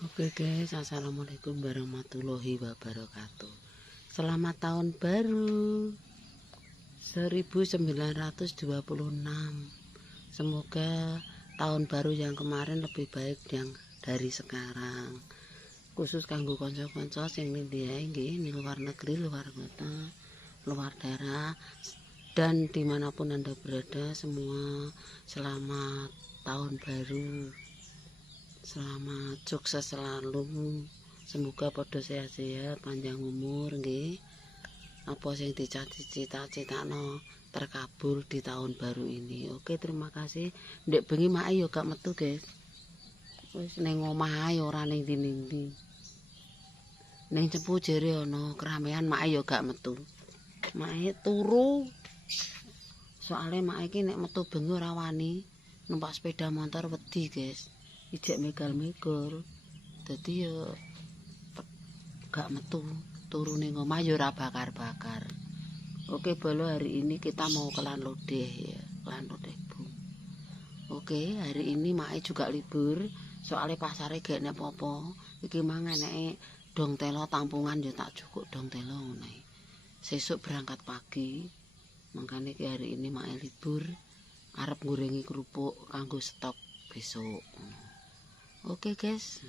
Oke guys, assalamualaikum warahmatullahi wabarakatuh. Selamat tahun baru 1926. Semoga tahun baru yang kemarin lebih baik yang dari sekarang. Khusus kanggo konco-konco sing di luar negeri, luar kota, luar daerah, dan dimanapun Anda berada, semua selamat tahun baru. Selamat sukses selalu. Semoga podo sehat-sehat, panjang umur nggih. Apa sing dicita-citakno terkabul di tahun baru ini. Oke, terima kasih. Ndek bengi mae yo gak metu, guys. Wis ning omah ae ora ning ndi-ndi. Ning Cepu jere ana keramaian mae yo gak metu. Mae turu. Soale mae iki nek metu bengi ora wani. Numpak sepeda motor wedi, guys. Ijek megal-megal. Dadi yo gak metu. Turu ning omah yo ora bakar-bakar. Oke, bolo hari ini kita mau ke Lan Lodeh ya, Lan Lodeh Bu. Oke, hari ini mae juga libur. Soalnya pasare gak nek apa-apa. Iki mang eneke dong telo tampungan yo tak cukup dong telo ngene. Sesuk berangkat pagi. Makanya hari ini mae libur. Arep ngorengi kerupuk kanggo stok besok. Oke guys,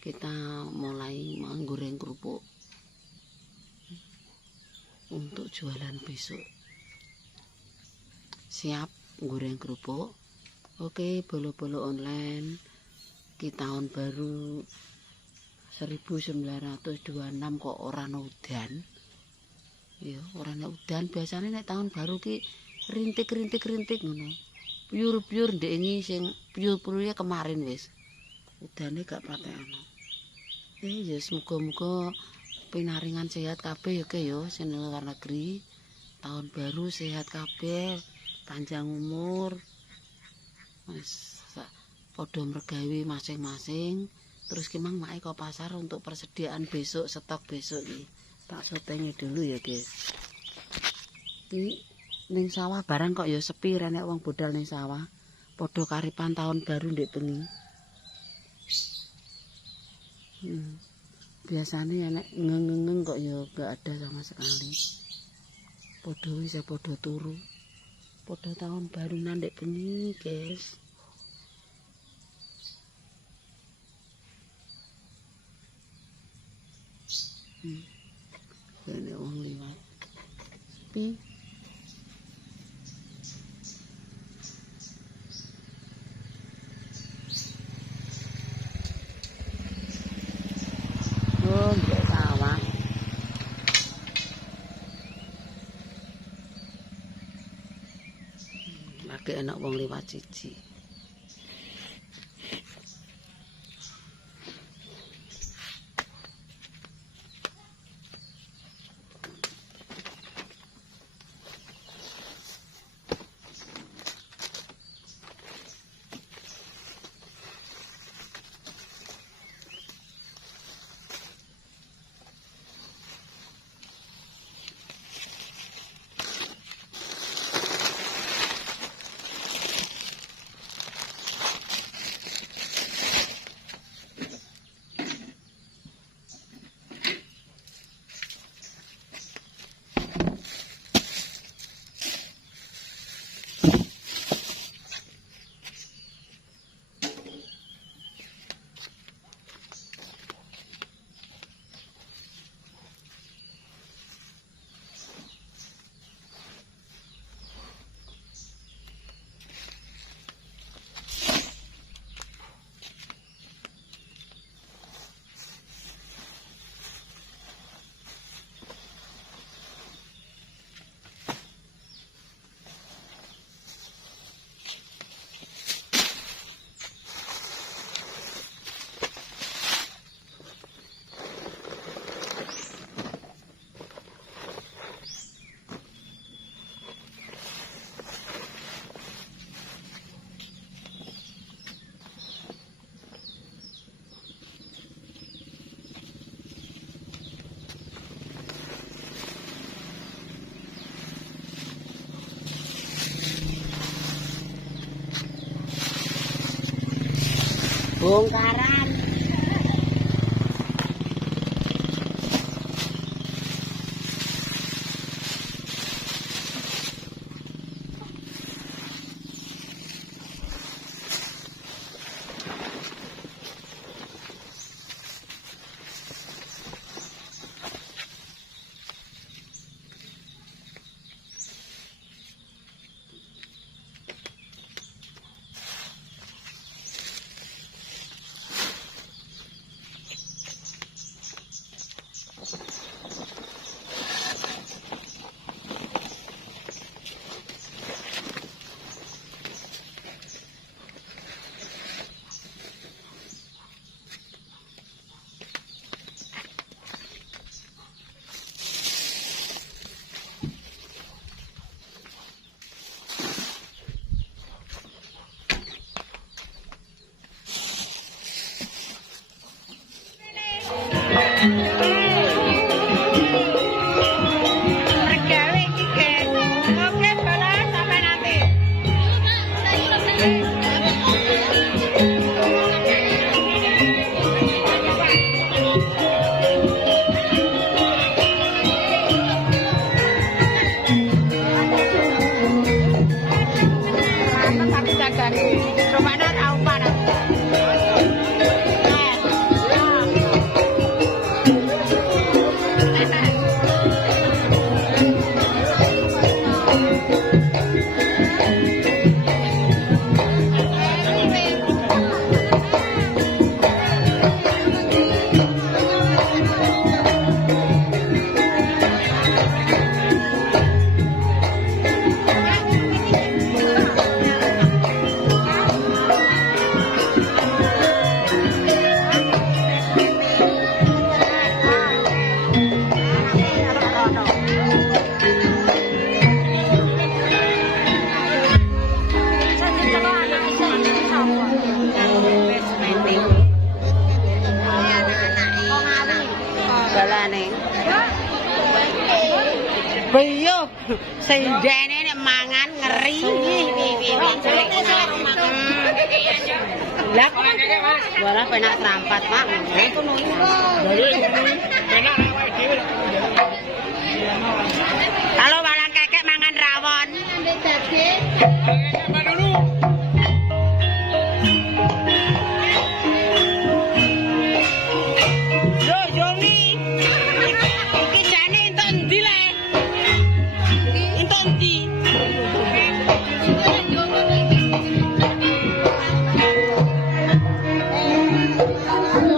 kita mulai menggoreng kerupuk untuk jualan besok. Siap goreng kerupuk. Oke, bolo-bolo online kita tahun baru 1926 kok ora udan. Ya, ora udan. Biasanya nek tahun baru ki rintik-rintik ngono. Piyur-piyur ndek ini sing piyur-piyure kemarin wis. Udane gak patek ana. Ya semoga-moga pinaringan sehat kabeh ya ke yo sing luar negeri. Tahun baru sehat kabeh, panjang umur. Wis padha mergawe masing-masing. Terus kimang mae ke pasar untuk persediaan besok, stok besok iki. Tak sotenge dulu ya, guys. Iki ning sawah barang kok ya sepi ra nek wong budal ning sawah. Padha karipan tahun baru ndek bengi. Biasanya enek ngeng-ngeng kok ya gak ada sama sekali. Padha wis padha turu. Padha tahun baru ndek bengi, guys. Kene wong liwat. Sepi. Lagi enak wong liwat siji. Bongkaran. Regawe iki, Gen. Oke, bola sampai nanti. Tapi dagang rumahnya tahu panas. Balane. Piye? Sendene nek mangan ngeri. Lah kok malah penak serampat, Pak. Ngono iki. Kalau walang kekek mangan rawon. Loh, Yoni. Iki jane entuk endi le? Entuk endi? Hahaha.